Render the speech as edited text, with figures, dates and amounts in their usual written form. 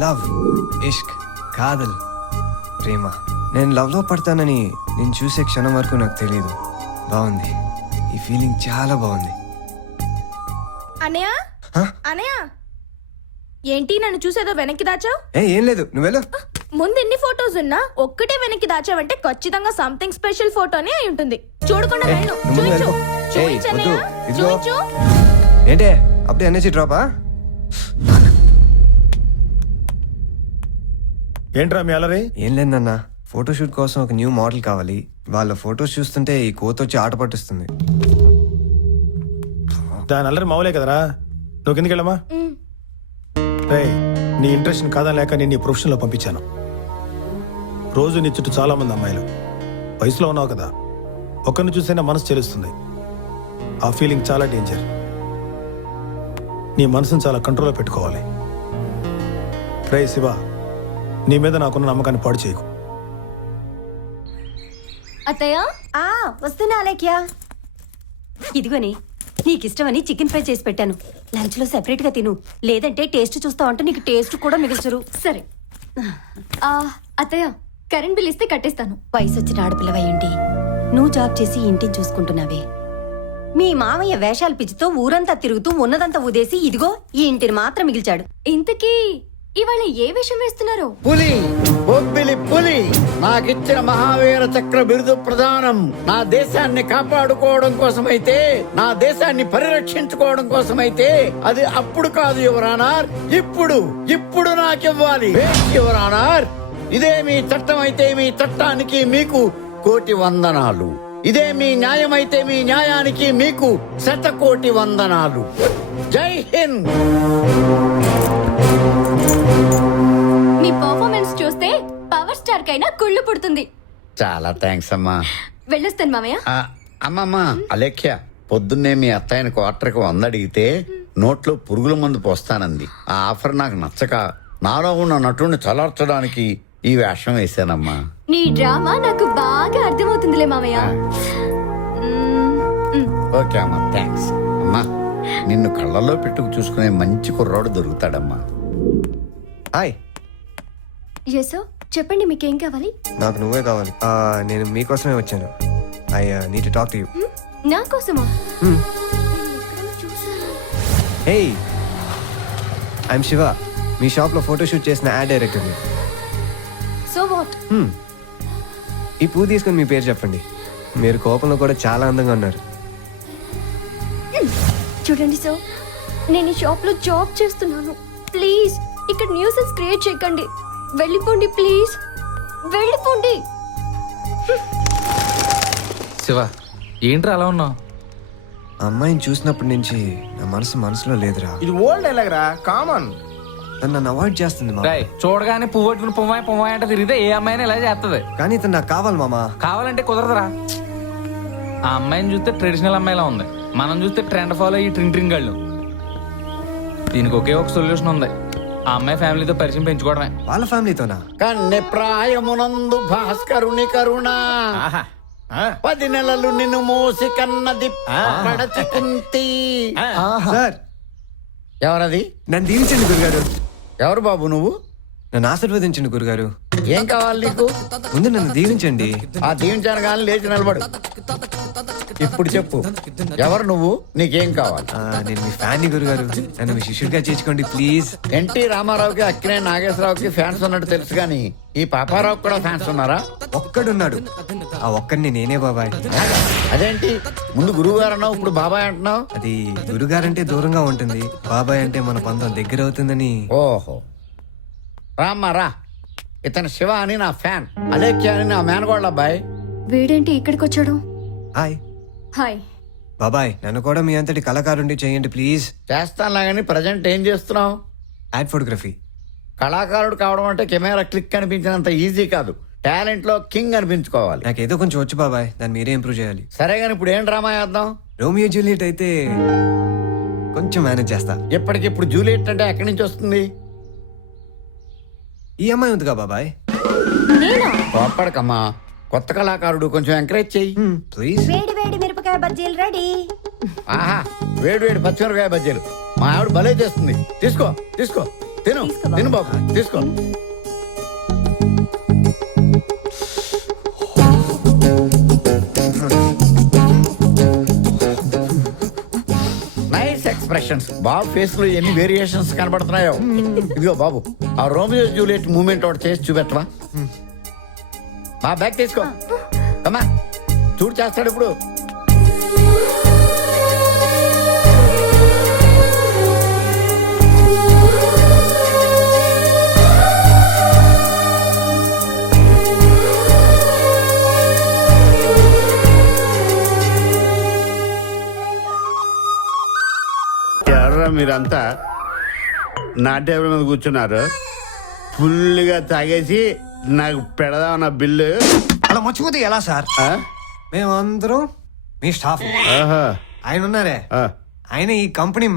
Love, ఇష్క్, కాదల్, ప్రేమ. నేను లవ్లో పడతానని నేను చూసే క్షణం వరకు నాకు తెలియదు. బాగుంది, ఈ ఫీలింగ్ చాలా బాగుంది. అనయ్య హ? అనయ్య ఏంటి నన్ను చూసేదో వెనక్కి దాచావు? ఏం లేదు, నువ్వెళ్ళు. ముందు ఎన్ని ఫోటోస్ ఉన్నా ఒక్కటే వెనక్కి దాచావంటే ఖచ్చితంగా సంథింగ్ స్పెషల్ ఫోటోనే అయి ఉంటుంది. చూడకుండా ఏయ్, వెళ్ళు. నువ్వు ముందు చూయించు. వెళ్ళిపో. ఏయ్, చూయించు వద్దు. అన్నయ్య. ఇదిగో. చూయించు. ఏంటే అప్పుడే ఎనర్జీ డ్రాపా? ఏంట్రా మీ అలరి? ఏం లేదన్నా, ఫోటోషూట్ కోసం ఒక న్యూ మోడల్ కావాలి. వాళ్ళ ఫోటోస్ చూస్తుంటే ఈ కోతొచ్చి ఆట పట్టిస్తుంది. దాని అల్లరి మామూలే కదరా, నువ్వు కిందకి వెళ్ళమా. ఉమ్. రేయ్, నీ ఇంట్రెస్ట్ కాదని లేక నేను నీ ప్రొఫెషన్లో పంపించాను. రోజు నీ చుట్టూ చాలా మంది అమ్మాయిలు, వయసులో ఉన్నావు కదా, ఒక్కరిని చూసైనా మనసు చెలుస్తుంది. ఆ ఫీలింగ్ చాలా డేంజర్. నీ మనసును చాలా కంట్రోల్లో పెట్టుకోవాలి. రేయ్ శివ, నీ మీద నాకున్న నమ్మకాన్ని పాడు చేయకు. అత్తయ్య వస్తున్నా అలేఖ్యా. ఇదిగోని నీకిష్టమని చికెన్ ఫ్రై చేసి పెట్టాను. లంచ్ లో సెపరేట్ గా తిను, లేదంటే టేస్ట్ చూస్తావంటే నీకు టేస్ట్ కూడా మిగిల్చరు. సరే అత్తయ్య, కరెంట్ బిల్ ఇస్తే కట్టేస్తాను. వయసు వచ్చిన ఆడపిల్లవయ్యుండి నువ్వు జాబ్ చేసి ఇంటిని చూసుకుంటున్నావే. మీ మామయ్య వేషాల పిచ్చితో ఊరంతా తిరుగుతూ ఉన్నదంతా ఊదేసి ఇదిగో ఈ ఇంటిని మాత్రం మిగిల్చాడు. ఇంతకీ ఇవాళ ఏ విషయం వేస్తున్నారు? పులి, బొబ్బిలి పులి, నాకిచ్చిన మహావీర చక్ర బిరుదు ప్రదానం నా దేశాన్ని కాపాడుకోవడం కోసమైతే, నా దేశాన్ని పరిరక్షించుకోవడం కోసమైతే అది అప్పుడు కాదు యువరానార్, ఇప్పుడు నాకివ్వాలి యువరానార్. ఇదే మీ చట్టం అయితే మీ చట్టానికి మీకు కోటి వందనాలు. ఇదే మీ న్యాయం అయితే మీ న్యాయానికి మీకు 100,000,000 వందనాలు. జై హింద్. మీ పర్ఫార్మెన్స్ చూస్తే పవర్ స్టార్ కైనా కుళ్ళు పుడుతుంది. చాలా థ్యాంక్స్ అమ్మా. వెళ్ళొస్తాను మామయ్య. అమ్మమ్మ అలేఖ్య, పొద్దున్నే మీ అత్తయ్యని క్వార్టర్కి 100 అడిగితే నోట్లో పురుగుల మందు పోస్తానంది. ఆ ఆఫర్ నాకు నచ్చక నాలో ఉన్న నటుడిని చలార్చడానికి ఈ వేషం వేశానమ్మా. నీ డ్రామా నాకు బాగా అర్థమవుతుందిలే మామయ్య. ఓకే అమ్మా, థ్యాంక్స్ అమ్మా. నిన్ను కళ్ళల్లో పెట్టుకు చూసుకునే మంచి కుర్రాడు దొరుకుతాడమ్మా. హాయ్, ఎస్ చెప్పండి, మీకేం కావాలి? నాకు నువ్వే కావాలి. నేను మీకోసమే వచ్చాను. I need to talk to you. నా కోసమా? హే, ఐఎమ్ శివ, మీ షాప్లో ఫోటోషూట్ చేసిన యాడ్ డైరెక్టర్ని. So what? ఈ పువ్వు తీసుకొని మీ పేరు చెప్పండి. మీరు కోపంలో కూడా చాలా అందంగా ఉన్నారు. చూడండి సో, నేను ఈ షాప్ లో జాబ్ చేస్తున్నాను. ప్లీజ్ ఇక్కడ న్యూసెన్స్ క్రియేట్ చేయకండి. వెళ్ళిపోండి ప్లీజ్, వెళ్ళిపోండి. శివ, ఏంట్రా అలా ఉన్నావు? అమ్మాయిని చూసినప్పటి నుంచి నా మనసులో లేదురా. ఇది ఓల్డ్ డైలాగ్ రా, కామన్. తను నన్ను అవాయిడ్ చేస్తుంది మామ. రేయ్, చూడగానే పువ్వు పట్టుకుని పువ్వాయి అంటే తిరిగితే ఏ అమ్మాయినా ఇలా చేస్తుంది. కానీ తను నాకు కావాలి మామ. కావాలంటే కుదరదురా. ఆ అమ్మాయిని చూస్తే ట్రెడిషనల్ అమ్మాయిలా ఉంది, మనం చూస్తే ట్రెండ్ ఫాలో అయ్యి ట్రింగ్ గళ్ళు. దీనికి ఒకే ఒక సొల్యూషన్ ఉంది, ఆ అమ్మాయి ఫ్యామిలీతో పరిచయం పెంచుకోవడమే. వాళ్ళ ఫ్యామిలీతోనా? కన్నె ప్రాయమునందు భాస్కరుని కరుణ, 10 నెలలు నిన్ను మోసి కన్నది పడచి కుంతి. సార్, ఎవరది? నన్ను దీవించండి గురుగారు. ఎవరు బాబు నువ్వు? నన్ను ఆశీర్వదించండి గురుగారు. ఏం కావాలి నీకు? ముందు నన్ను దీవించండి. ఆ దీవించాను కానీ లేచి నిలబడు. ఇప్పుడు చెప్పు, ఎవరు నువ్వు, నీకేం కావాలి? నేను మీ ఫ్యాన్ గురుగారు, నన్ను మీ శిష్యుడిగా చేర్చుకోండి ప్లీజ్. ఎన్టీ రామారావుకి అక్కినే నాగేశ్వరరావుకి ఫ్యాన్స్ ఉన్నట్టు తెలుసు కానీ ఈ పాపారావు కూడా ఫ్యాన్స్ ఉన్నారా? ఒక్కడున్నాడు, ఆ ఒక్కడిని నేనే బాబాయ్. అదేంటి ముందు గురువు గారు అన్నావు, ఇప్పుడు బాబాయ్ అంటున్నావు? అది గురుగారంటే దూరంగా ఉంటుంది, బాబాయ్ అంటే మన బంధం దగ్గర అవుతుందని. ఓహో, రామ్మా రా. ఇతను శివ అని నా ఫ్యాన్, అలేఖ్య అని నా మేనగోళ్ళ అబ్బాయి. వీడేంటి ఇక్కడికి వచ్చాడు? Hi hi. బాబాయ్, నన్ను కూడా మీ అంతటి కళాకారుండి చేయండి ప్లీజ్. చేస్తానులా కానీ ప్రజెంట్ ఏం చేస్తున్నావు? Add photography. కళాకారుడు కావడం అంటే కెమెరా క్లిక్ అనిపించినంత ఈజీ కాదు, టాలెంట్ లో కింగ్ అనిపించుకోవాలి. నాకేదో కొంచెం వచ్చు బాబాయ్, దాన్ని మీరే ఇంప్రూవ్ చేయాలి. సరే కానీ ఇప్పుడు ఏం డ్రామా చేద్దాం? రోమియో జూలియట్ అయితే కొంచెం మేనేజ్ చేస్తా. ఇప్పటికిప్పుడు జూలియట్ అంటే ఎక్కడి నుంచి వస్తుంది? ఈ అమ్మాయి ఉందిగా బాబాయ్. నేనా? కోప్పడకమ్మా, కొత్త కళాకారుడు, కొంచెం ఎంకరేజ్ చెయ్యి ప్లీజ్. వేడి వేడి మిరపకాయ బజ్జీలు రెడీ. ఆహా, వేడి వేడి పచ్చిమిరపకాయ బజ్జీలు మా ఆవిడ భలే చేస్తుంది. తీసుకో తీసుకో. తిను తిను బాబు తీసుకో. Nice expressions. బాబు ఫేస్ లో ఎన్ని వేరియేషన్స్ కనబడుతున్నాయో. ఇదిగో బాబు, ఆ రోమియో జూలియట్ మూమెంట్ ఒకటి చేసి చూపెట్టవా? మా బ్యాగ్ తీసుకో. అమ్మా చూడు చేస్తాడు ఇప్పుడు. ఎర్ర మీరంతా నా టేబుల్ మీద కూర్చున్నారు. ఫుల్గా తాగేసి నాకు పెడదామన్న బిల్లు. అలా మర్చిపోతే ఎలా సార్? ఆ? మేమందరం మీ స్టాఫ్. ఆహా. ఆయన ఉన్నారే, ఆ. ఆయన ఈ కంపెనీ